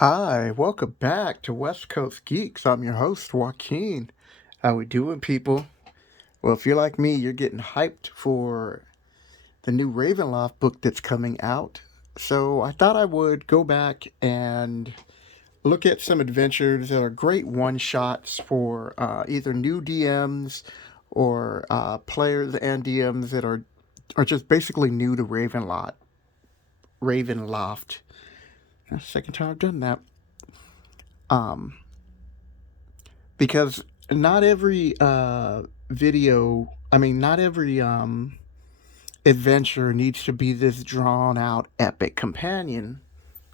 Hi, welcome back to West Coast Geeks. I'm your host, Joaquin. How we doing, people? Well, if you're like me, you're getting hyped for the new Ravenloft book that's coming out. So I thought I would go back and look at some adventures that are great one-shots for either new DMs or players and DMs that are just basically new to Ravenloft. Ravenloft. That's the second time I've done that. Um, because not every not every adventure needs to be this drawn out epic campaign.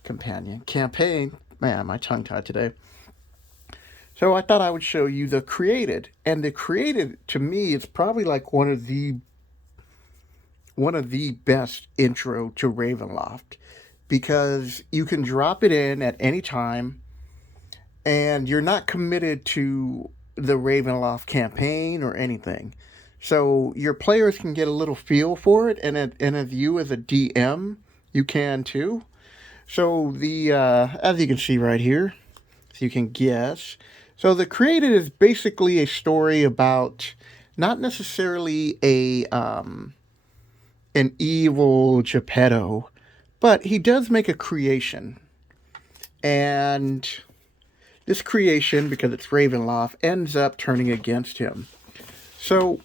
Man, my tongue tied today. So I thought I would show you the created, and the created to me is probably like one of the best intro to Ravenloft because you can drop it in at any time and you're not committed to the Ravenloft campaign or anything. So your players can get a little feel for it, and as you as a DM, you can too. So the as you can see right here, so you can guess. So the created is basically a story about not necessarily a an evil Geppetto, but he does make a creation, and this creation, because it's Ravenloft, ends up turning against him. So,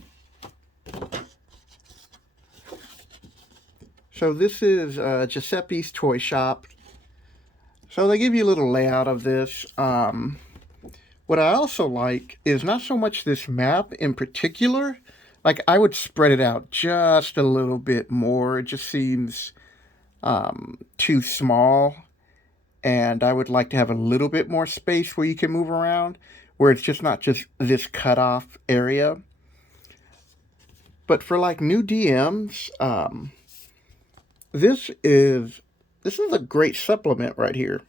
so this is Giuseppe's toy shop. So they give you a little layout of this. What I also like is not so much this map in particular. Like I would spread it out just a little bit more. It just seems too small, and I would like to have a little bit more space where you can move around, where it's just not just this cut off area. But for like new DMs, this is this is a great supplement right here.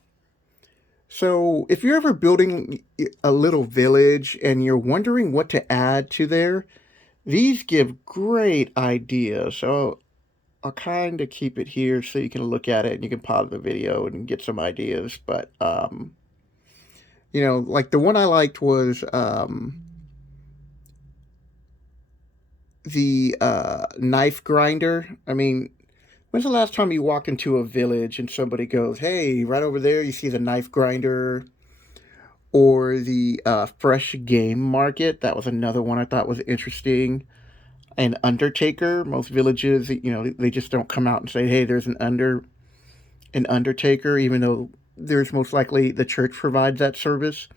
So if you're ever building a little village and you're wondering what to add to there, these give great ideas. So I'll kind of keep it here so you can look at it and you can pause the video and get some ideas. But like the one I liked was the knife grinder. I mean, when's the last time you walked into a village and somebody goes, "Hey, right over there, you see the knife grinder," or the fresh game market? That was another one I thought was interesting. An undertaker. Most villages, they just don't come out and say, "Hey, there's an undertaker," even though there's most likely the church provides that service.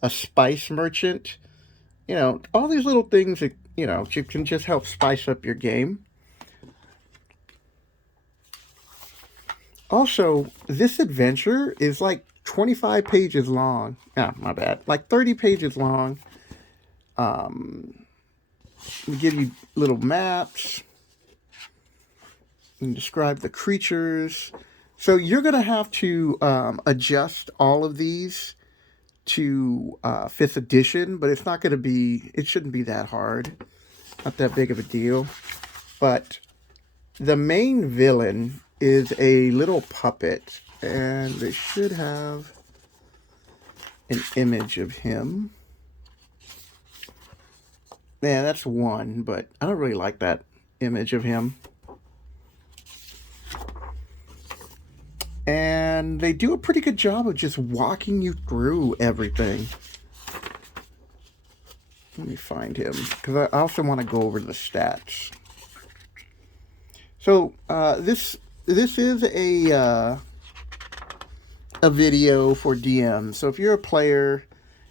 A spice merchant. All these little things that you can just help spice up your game. Also, this adventure is like 25 pages long. Ah, my bad. Like 30 pages long. We give you little maps and describe the creatures. So you're going to have to adjust all of these to 5th edition, but it shouldn't be that hard. Not that big of a deal. But the main villain is a little puppet, and they should have an image of him. Yeah, that's one, but I don't really like that image of him. And they do a pretty good job of just walking you through everything. Let me find him, because I also want to go over the stats. So this is a video for DMs. So if you're a player,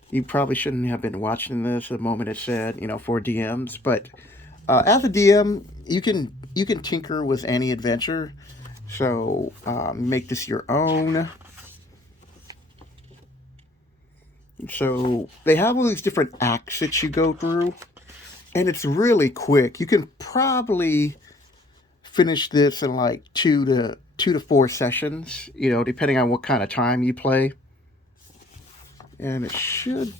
you probably shouldn't have been watching this the moment it said, for DMs. But as a DM, you can tinker with any adventure. So make this your own. So they have all these different acts that you go through, and it's really quick. You can probably finish this in like 2 to 4 sessions, depending on what kind of time you play. And it should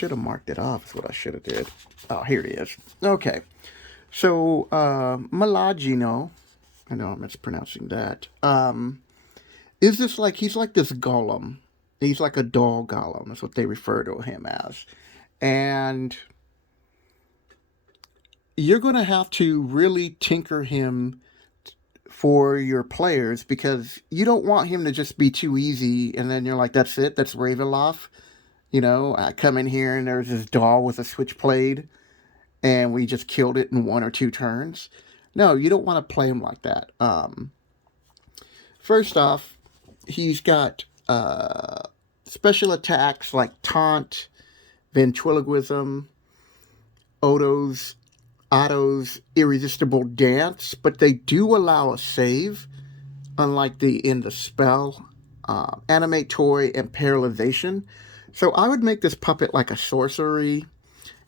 have marked it off is what I should have did. Oh, here it is. Okay. So Malagino, I know I'm mispronouncing that. Is this like he's like this golem? He's like a doll golem. That's what they refer to him as. And you're going to have to really tinker him for your players because you don't want him to just be too easy and then you're like, that's it, that's Ravenloft. You know, I come in here and there's this doll with a switchblade and we just killed it in 1 or 2 turns. No, you don't want to play him like that. First off, he's got special attacks like Taunt, Ventriloquism, Otto's Irresistible Dance, but they do allow a save, unlike in the spell, Animate Toy, and Paralyzation. So I would make this puppet like a sorcery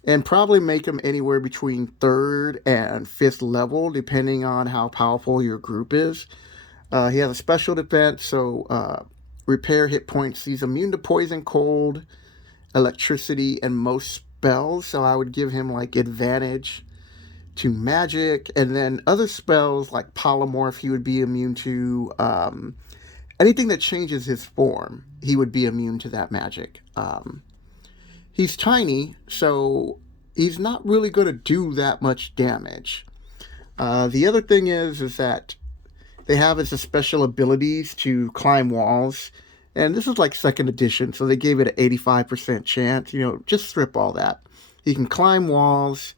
and probably make him anywhere between 3rd and 5th level, depending on how powerful your group is. He has a special defense, so repair hit points. He's immune to poison, cold, electricity, and most spells, so I would give him like advantage to magic, and then other spells like polymorph he would be immune to. Anything that changes his form, he would be immune to that magic. He's tiny, so he's not really going to do that much damage. The other thing is that they have as a special abilities to climb walls, and this is like 2nd edition, so they gave it an 85% chance. You know, just strip all that. He can climb walls.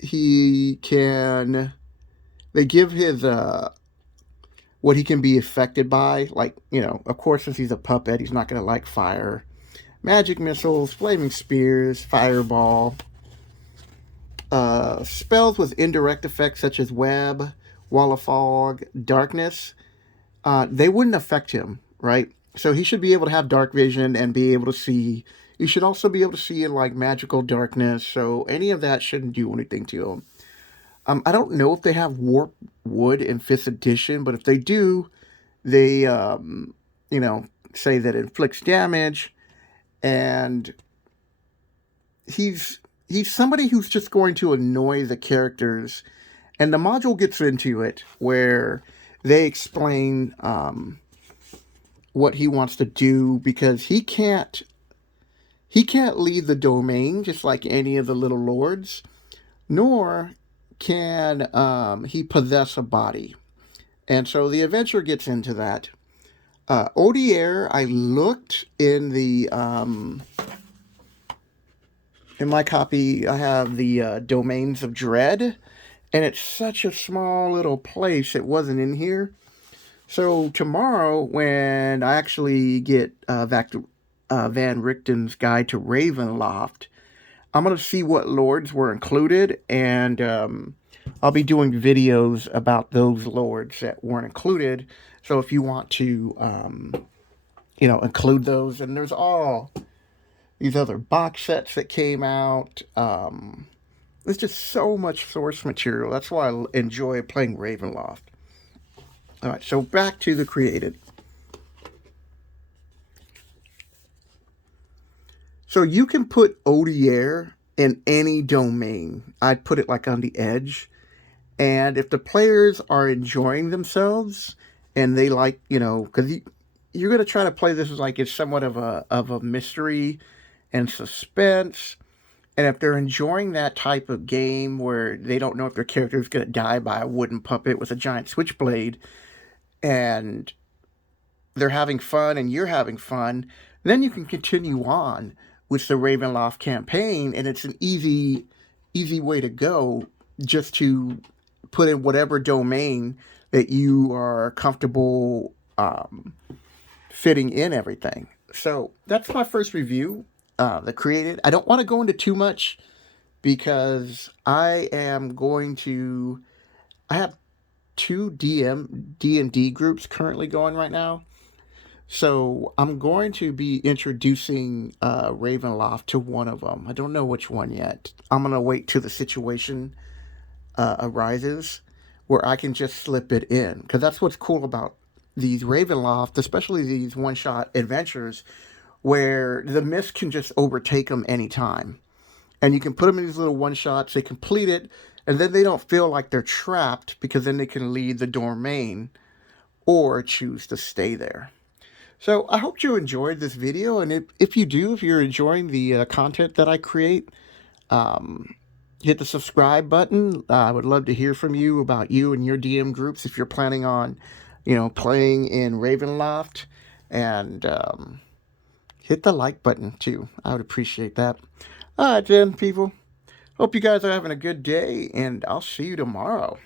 He can. They give his what he can be affected by, like, you know, of course, since he's a puppet, he's not going to like fire. Magic missiles, flaming spears, fireball. Spells with indirect effects such as web, wall of fog, darkness, they wouldn't affect him, right? So he should be able to have dark vision and be able to see. You should also be able to see in like magical darkness, so any of that shouldn't do anything to him. I don't know if they have warp wood in 5th edition, but if they do, they, you know, say that it inflicts damage, and he's somebody who's just going to annoy the characters, and the module gets into it where they explain what he wants to do because he can't leave the domain just like any of the little lords, nor can he possess a body. And so the adventure gets into that. Odier, I looked in the in my copy, I have the Domains of Dread, and it's such a small little place, it wasn't in here. So tomorrow, when I actually get Van Richten's Guide to Ravenloft, I'm going to see what lords were included, and I'll be doing videos about those lords that weren't included. So if you want to, you know, include those, and there's all these other box sets that came out. There's just so much source material. That's why I enjoy playing Ravenloft. All right, so back to the created. So you can put Odier in any domain. I'd put it like on the edge. And if the players are enjoying themselves and they like, you know, because you're going to try to play this as like it's somewhat of a mystery and suspense. And if they're enjoying that type of game where they don't know if their character is going to die by a wooden puppet with a giant switchblade, and they're having fun and you're having fun, then you can continue on with the Ravenloft campaign, and it's an easy way to go just to put in whatever domain that you are comfortable fitting in everything. So that's my first review, the created. I don't want to go into too much because I have 2 D&D groups currently going right now. So I'm going to be introducing Ravenloft to one of them. I don't know which one yet. I'm going to wait till the situation arises where I can just slip it in. Because that's what's cool about these Ravenloft, especially these one-shot adventures, where the mist can just overtake them anytime. And you can put them in these little one-shots. They complete it. And then they don't feel like they're trapped, because then they can leave the domain or choose to stay there. So I hope you enjoyed this video, and if you do, if you're enjoying the content that I create, um, hit the subscribe button. I would love to hear from you about you and your DM groups if you're planning on, playing in Ravenloft, and hit the like button too. I would appreciate that. All right, then, people. Hope you guys are having a good day, and I'll see you tomorrow.